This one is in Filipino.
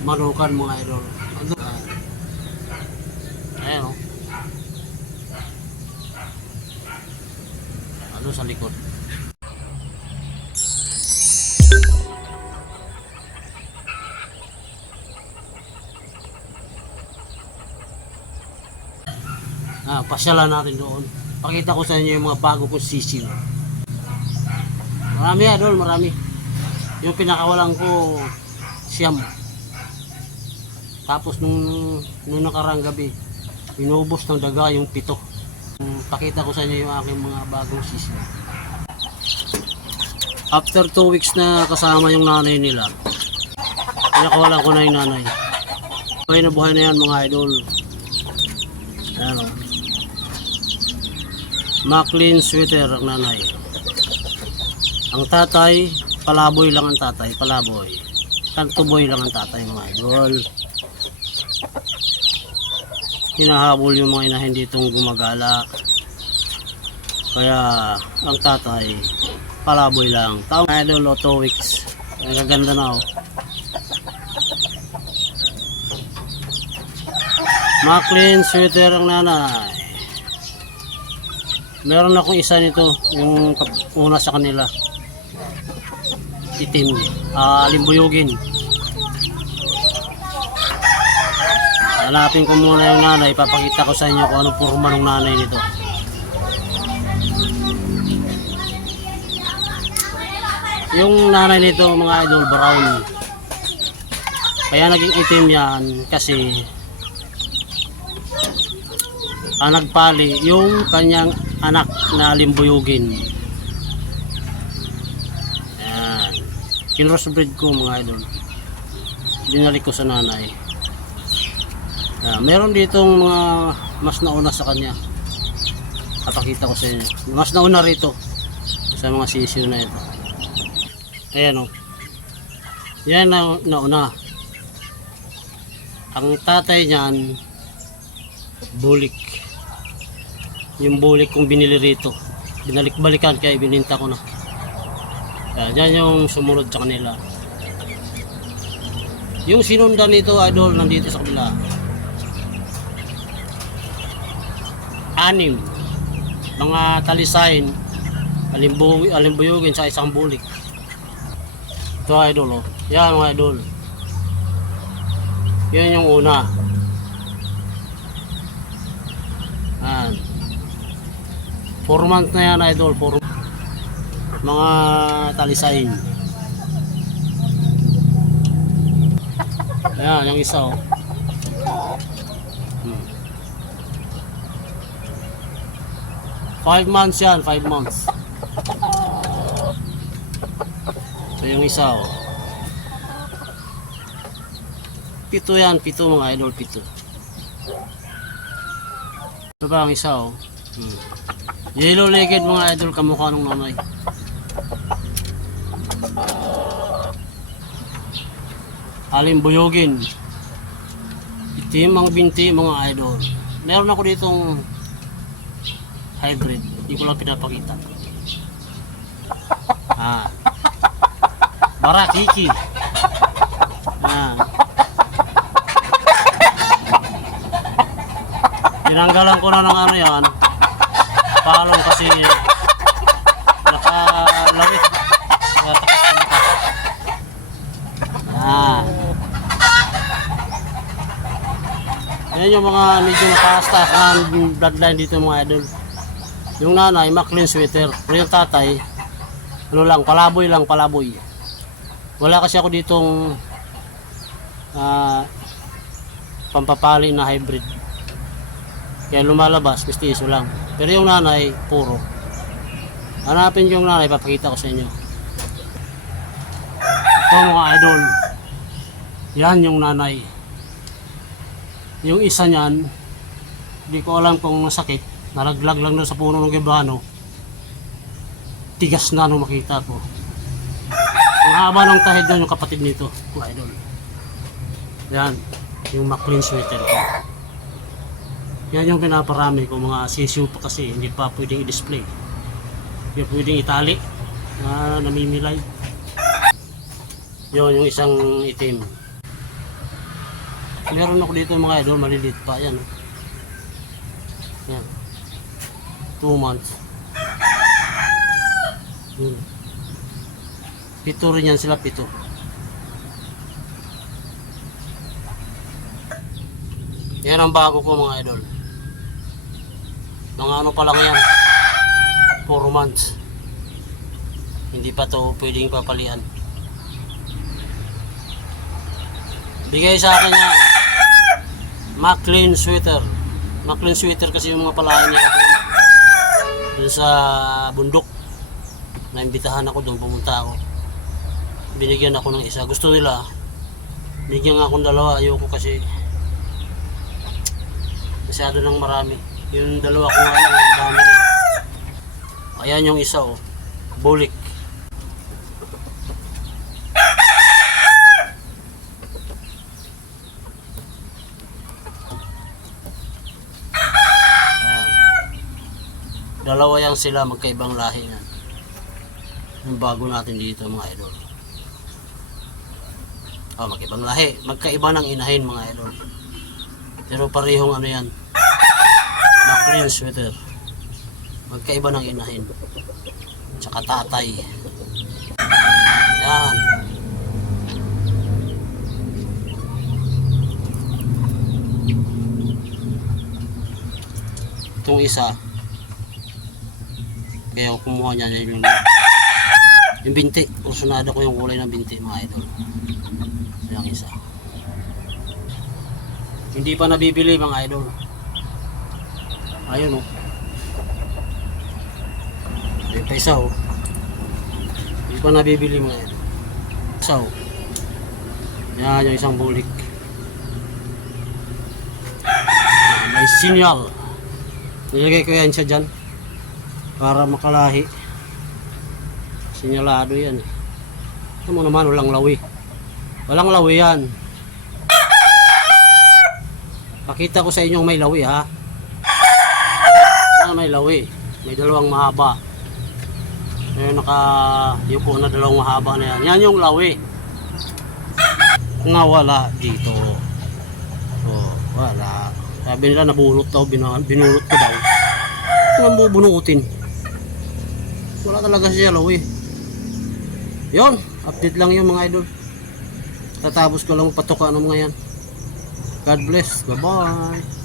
manukan mga idol. Ano? Ah. Ayan o. Ano sa likod? Ah, pasyalan natin doon. Pakita ko sa inyo yung mga bago kong sisil. Marami idol, marami. Yung pinakawalan ko siyam. Tapos nung, nung nakarang gabi, inubos ng daga yung pito. Pakita ko sa inyo yung aking mga bagong sisil. After 2 weeks na kasama yung nanay nila, pinakawalan ko na yung nanay. Buhay na buhay na yan mga idol. Ano? Maclean sweater ang nanay. Ang tatay, palaboy lang ang tatay, palaboy. Kantuboy lang ang tatay mga idol. Hinahabol yung mga inahin ditong gumagala. Kaya ang tatay, palaboy lang. Taong idol, auto weeks. Ang gaganda na oh. Maclean sweater ang nanay. Meron akong isa nito, yung una sa kanila. Itim. Ah, limbuyugin. Hanapin ko muna yung nanay, papakita ko sa inyo kung anong purma ng nanay nito. Yung nanay nito mga idol brown. Kaya naging itim yan kasi ang nagpali yung kanyang anak na limbuyugin. Yan. Kinrossbreed ko mga idol. Dinalik ko sa nanay. Yan. Meron ditong mga mas nauna sa kanya. Kapakita ko sa inyo. Mas nauna rito sa mga sisiyo na ito. Ayan o. Yan na nauna. Ang tatay niyan, bulik yung bulik kong binili rito binalik-balikan kaya ibininta ko na kaya dyan yung sumunod sa kanila yung sinundan nito idol nandito sa kabila anim mga talisain alimbu alimbuyugin sa isang bulik ito idol oh yan mga idol yan yung una Yan. 4 months na yan idol. Four, mga talisain. Ayan, yung isa oh. 5 months yan, 5 months. Ito yung isa oh. Pito yan, pito mga idol, pito. Ito ba ang isa oh. Hmm. Yellow legged mga idol, kamukha ng nanay. Alim buyogin. Itim ang binti mga idol. Meron ako ditong hybrid. Hindi ko lang pinapakita. Ah. Barakiki. Ah. Tinanggalan ko na ng ano yan. Palong kasi nakalawit. Natakas na ka. Ah. Yan yung mga medyo nakastas na bloodline dito mga idol. Yung nanay, Maclean sweater. Pero yung tatay, ano lang, palaboy lang, palaboy. Wala kasi ako ditong ah, pampapali na hybrid. Kaya lumalabas, pistiso lang. Pero yung nanay, puro. Hanapin yung nanay, papakita ko sa inyo. Ito mga idol. Yan yung nanay. Yung isa niyan, hindi ko alam kung nasakit. Nalaglag lang doon sa puno ng gibano. Tigas na nung makita ko. Ang haba ng tahid doon yung kapatid nito, mga idol. Yan, yung McLean sweater ko. Yan yung pinaparami ko mga sisiyo pa kasi hindi pa pwedeng i-display. Hindi pwedeng itali na namimilay. Yun yung isang itim. Meron ako dito mga idol, maliliit pa. Yan. oh. Yan. Two months. Yun. Pito rin yan sila, pito. Yan ang bago ko mga idol. Mga ano pa lang yan. 4 months. Hindi pa to pwedeng papalian. Bigay sa akin yan. Maclean sweater. Maclean sweater kasi yung mga palayan niya. Sa bundok. Naimbitahan ako doon, pumunta ako. Binigyan ako ng isa. Gusto nila, bigyan nga akong dalawa. Ayoko kasi masyado ng marami. Yung dalawa ko nga lang, ang dami na. Ayan yung isa oh. Bulik. Ayan. Dalawa yan sila, magkaibang lahi yan. Yung bago natin dito mga idol. Oh, magkaibang lahi. Magkaiba ng inahin mga idol. Pero parehong ano yan. Maclean sweater. Magkaiba ng inahin. Tsaka tatay. Yan. Itong isa. Kaya ako kumuha niya yung yung binti. Kursunado ko yung kulay ng binti mga idol. Yung isa. Hindi pa nabibili mga idol. Ayun oh. May pa isa oh. Hindi pa nabibili mga idol. Isa oh. Yan yung isang bulik. May sinyal. Nilagay ko yan siya dyan. Para makalahi. Sinyalado yan eh. Ito mo naman, walang lawi. Walang lawi yan. Pakita ko sa inyo may lawi ha. Ah, may lawi. May dalawang mahaba. Ayun naka yuko na dalawang mahaba na yan. Yan yung lawi. Nawala dito. Oh, wala. Sabi nila nabunot daw, binunot ko daw. Ano bubunutin? Wala talaga siya lawi. Yon, update lang yung mga idol. Tatapos ko lang patuka ng mga yan. God bless. Bye-bye.